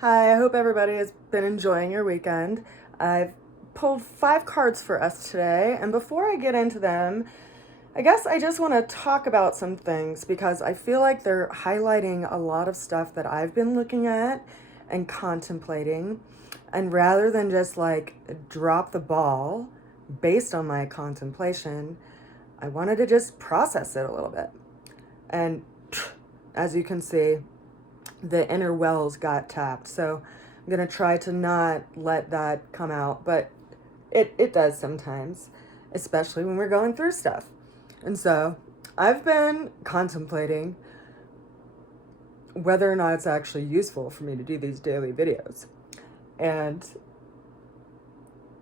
Hi, I hope everybody has been enjoying your weekend. I've pulled 5 cards for us today, and before I get into them, I guess I just want to talk about some things because I feel like they're highlighting a lot of stuff that I've been looking at and contemplating. And rather than just like drop the ball based on my contemplation, I wanted to just process it a little bit. And as you can see, the inner wells got tapped. So I'm going to try to not let that come out, but it does sometimes, especially when we're going through stuff. And so I've been contemplating whether or not it's actually useful for me to do these daily videos. And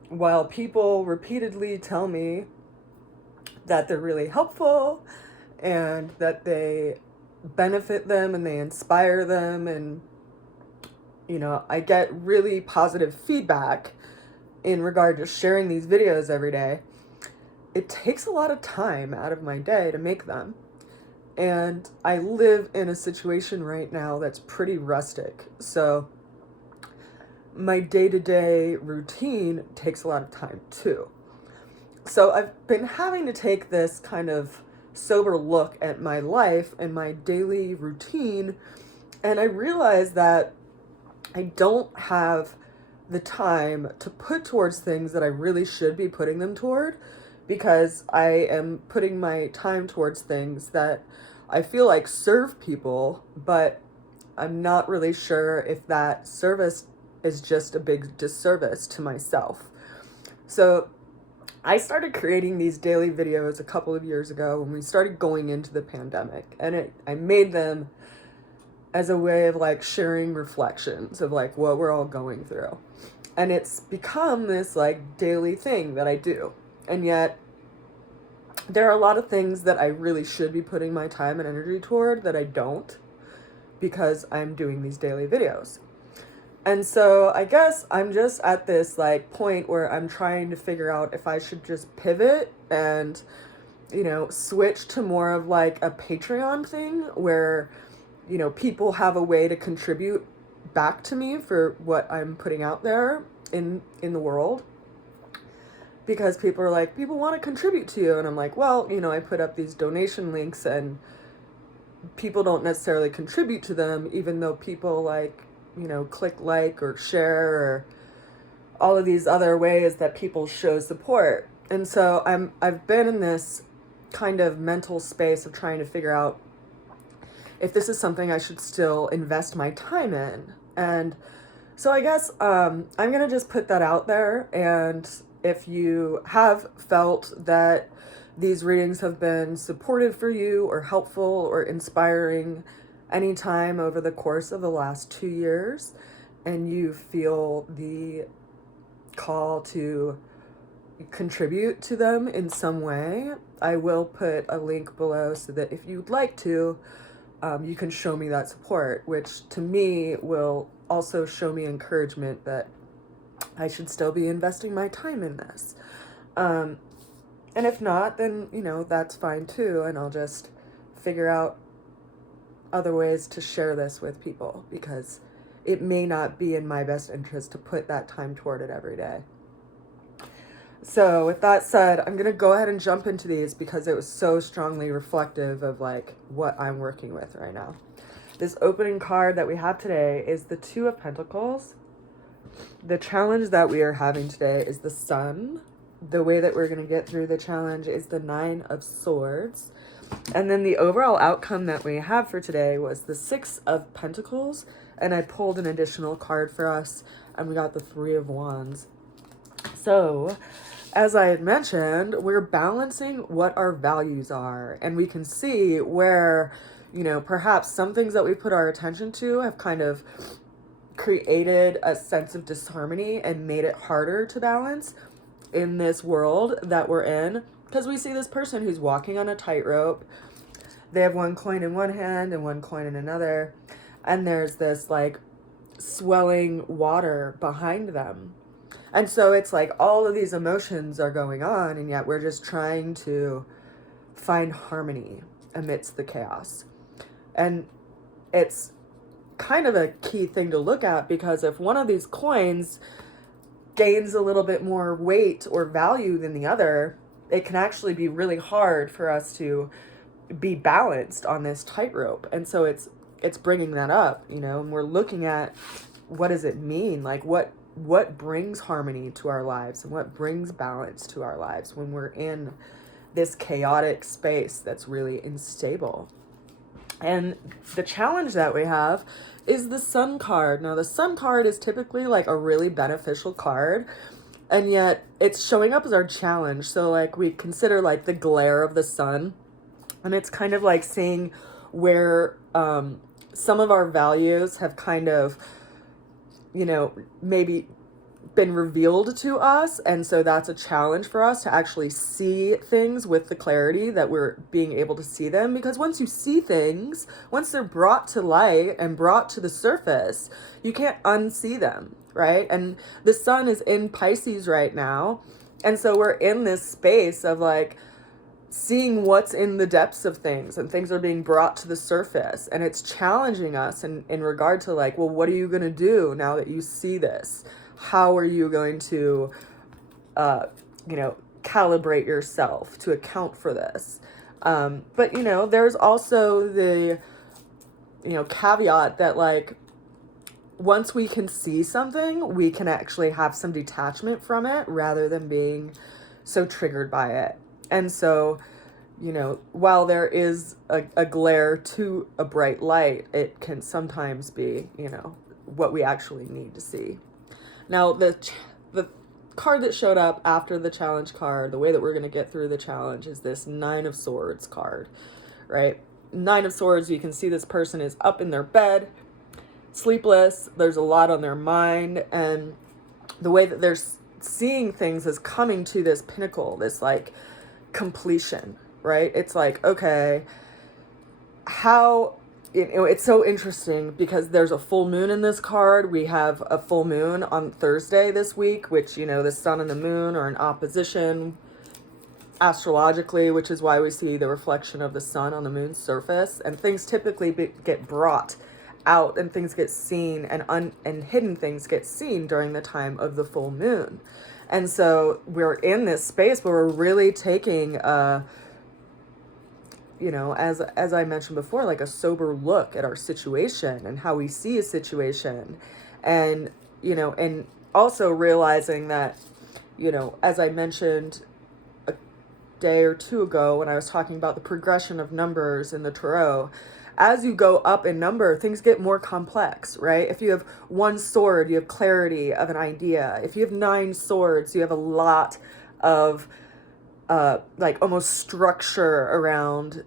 while people repeatedly tell me that they're really helpful and that they benefit them and they inspire them, and I get really positive feedback in regard to sharing these videos every day, it takes a lot of time out of my day to make them. And I live in a situation right now that's pretty rustic, so my day-to-day routine takes a lot of time too. So I've been having to take this kind of sober look at my life and my daily routine, and I realized that I don't have the time to put towards things that I really should be putting them toward, because I am putting my time towards things that I feel like serve people, but I'm not really sure if that service is just a big disservice to myself. So I started creating these daily videos a couple of years ago when we started going into the pandemic, and I made them as a way of like sharing reflections of like what we're all going through. And it's become this like daily thing that I do. And yet there are a lot of things that I really should be putting my time and energy toward that I don't, because I'm doing these daily videos. And so I guess I'm just at this like point where I'm trying to figure out if I should just pivot and, switch to more of like a Patreon thing where, people have a way to contribute back to me for what I'm putting out there in the world. Because people are like, people want to contribute to you. And I'm like, well, I put up these donation links and people don't necessarily contribute to them, even though people like, click like or share or all of these other ways that people show support. And so I've been in this kind of mental space of trying to figure out if this is something I should still invest my time in. And so I guess I'm going to just put that out there. And if you have felt that these readings have been supportive for you or helpful or inspiring anytime over the course of the last 2 years, and you feel the call to contribute to them in some way, I will put a link below so that if you'd like to, you can show me that support, which to me will also show me encouragement that I should still be investing my time in this. And if not, then, that's fine too. And I'll just figure out other ways to share this with people, because it may not be in my best interest to put that time toward it every day. So with that said, I'm going to go ahead and jump into these because it was so strongly reflective of like what I'm working with right now. This opening card that we have today is the Two of Pentacles. The challenge that we are having today is the Sun. The way that we're going to get through the challenge is the Nine of Swords. And then the overall outcome that we have for today was the Six of Pentacles. And I pulled an additional card for us, and we got the Three of Wands. So, as I had mentioned, we're balancing what our values are. And we can see where, perhaps some things that we put our attention to have kind of created a sense of disharmony and made it harder to balance in this world that we're in. Because we see this person who's walking on a tightrope. They have one coin in one hand and one coin in another. And there's this like swelling water behind them. And so it's like all of these emotions are going on, and yet we're just trying to find harmony amidst the chaos. And it's kind of a key thing to look at, because if one of these coins gains a little bit more weight or value than the other, it can actually be really hard for us to be balanced on this tightrope. And so it's bringing that up, you know, and we're looking at what does it mean? Like what brings harmony to our lives and what brings balance to our lives when we're in this chaotic space that's really unstable. And the challenge that we have is the Sun card. Now, the Sun card is typically like a really beneficial card, and yet it's showing up as our challenge. So like we consider like the glare of the sun, and it's kind of like seeing where some of our values have kind of, you know, maybe been revealed to us. And so that's a challenge for us to actually see things with the clarity that we're being able to see them. Because once you see things, once they're brought to light and brought to the surface, you can't unsee them, right? And the sun is in Pisces right now. And so we're in this space of like seeing what's in the depths of things, and things are being brought to the surface, and it's challenging us in regard to like, well, what are you going to do now that you see this? How are you going to, you know, calibrate yourself to account for this? But, you know, there's also the, you know, caveat that like, once we can see something, we can actually have some detachment from it rather than being so triggered by it. And so, you know, while there is a glare to a bright light, it can sometimes be, you know, what we actually need to see. Now, the card that showed up after the challenge card, the way that we're going to get through the challenge, is this Nine of Swords card, right? Nine of Swords, you can see this person is up in their bed, sleepless. There's a lot on their mind, and the way that they're seeing things is coming to this pinnacle, this like completion, right? It's like, okay, how, you know, it's so interesting because there's a full moon in this card. We have a full moon on Thursday this week, which, you know, the sun and the moon are in opposition astrologically, which is why we see the reflection of the sun on the moon's surface, and things typically get brought out, and things get seen, and hidden things get seen during the time of the full moon. And so we're in this space where we're really taking you know, as I mentioned before, like a sober look at our situation and how we see a situation. And, you know, and also realizing that, you know, as I mentioned a day or two ago when I was talking about the progression of numbers in the tarot, as you go up in number, things get more complex, right? If you have one sword, you have clarity of an idea. If you have 9 swords, you have a lot of like almost structure around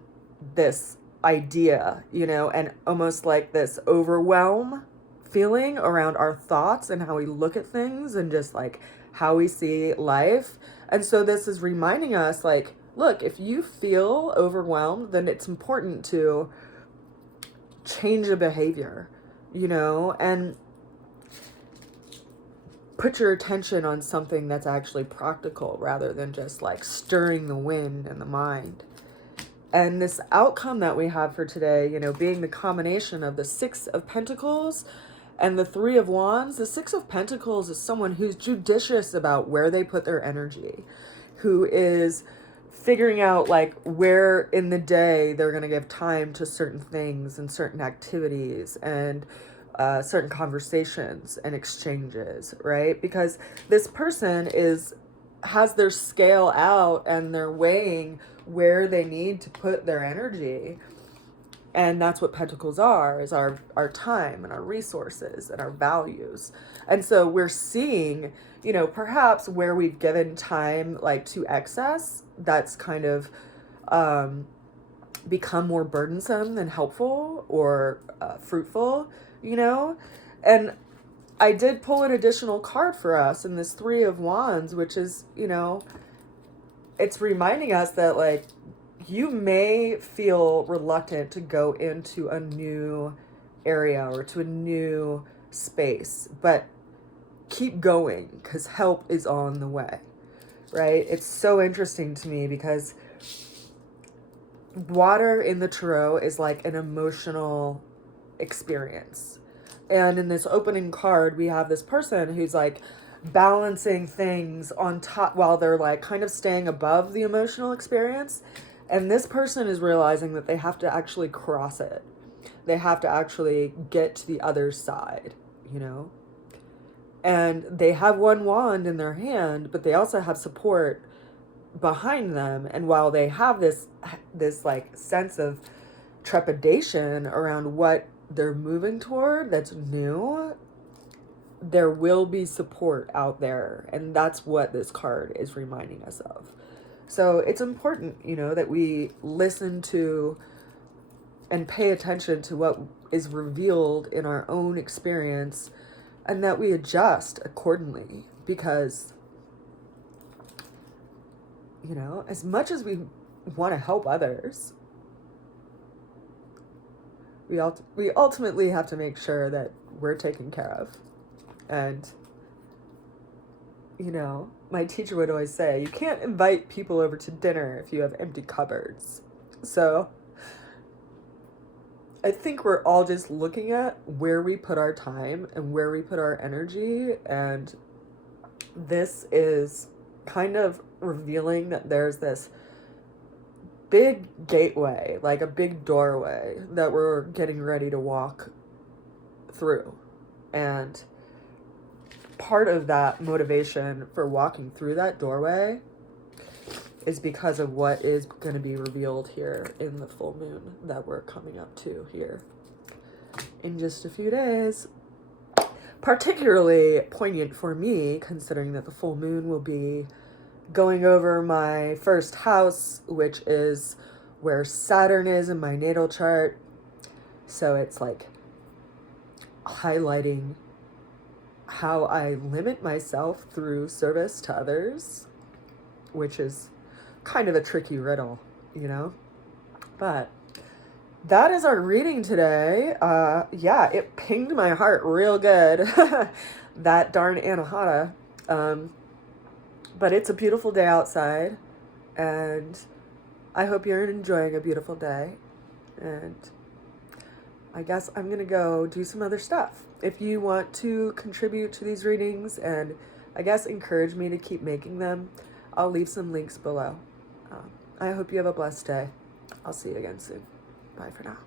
this idea, you know, and almost like this overwhelm feeling around our thoughts and how we look at things and just like how we see life. And so this is reminding us like, look, if you feel overwhelmed, then it's important to change a behavior, you know, and put your attention on something that's actually practical rather than just like stirring the wind in the mind. And this outcome that we have for today, you know, being the combination of the 6 of Pentacles and the 3 of Wands. The 6 of Pentacles is someone who's judicious about where they put their energy, who is figuring out like where in the day they're going to give time to certain things and certain activities and certain conversations and exchanges, right? Because this person has their scale out and they're weighing where they need to put their energy. And that's what Pentacles are, is our time and our resources and our values. And so we're seeing, you know, perhaps where we've given time like to excess, that's kind of become more burdensome than helpful or fruitful, you know. And I did pull an additional card for us in this 3 of Wands, which is, you know, it's reminding us that like you may feel reluctant to go into a new area or to a new space, but keep going because help is on the way, right? It's so interesting to me because water in the tarot is like an emotional experience. And in this opening card, we have this person who's like balancing things on top while they're like kind of staying above the emotional experience. And this person is realizing that they have to actually cross it. They have to actually get to the other side, you know? And they have one wand in their hand, but they also have support behind them. And while they have this like sense of trepidation around what they're moving toward that's new, there will be support out there, and that's what this card is reminding us of. So it's important, you know, that we listen to and pay attention to what is revealed in our own experience, and that we adjust accordingly, because, you know, as much as we want to help others, we ultimately have to make sure that we're taken care of. And, you know, my teacher would always say, you can't invite people over to dinner if you have empty cupboards. So I think we're all just looking at where we put our time and where we put our energy. And this is kind of revealing that there's this big gateway, like a big doorway that we're getting ready to walk through. And part of that motivation for walking through that doorway is because of what is going to be revealed here in the full moon that we're coming up to here in just a few days. Particularly poignant for me, considering that the full moon will be going over my first house, which is where Saturn is in my natal chart. So it's like highlighting how I limit myself through service to others, which is kind of a tricky riddle, you know? But that is our reading today. Yeah, it pinged my heart real good. That darn Anahata. But it's a beautiful day outside, and I hope you're enjoying a beautiful day. And I guess I'm going to go do some other stuff. If you want to contribute to these readings and I guess encourage me to keep making them, I'll leave some links below. I hope you have a blessed day. I'll see you again soon. Bye for now.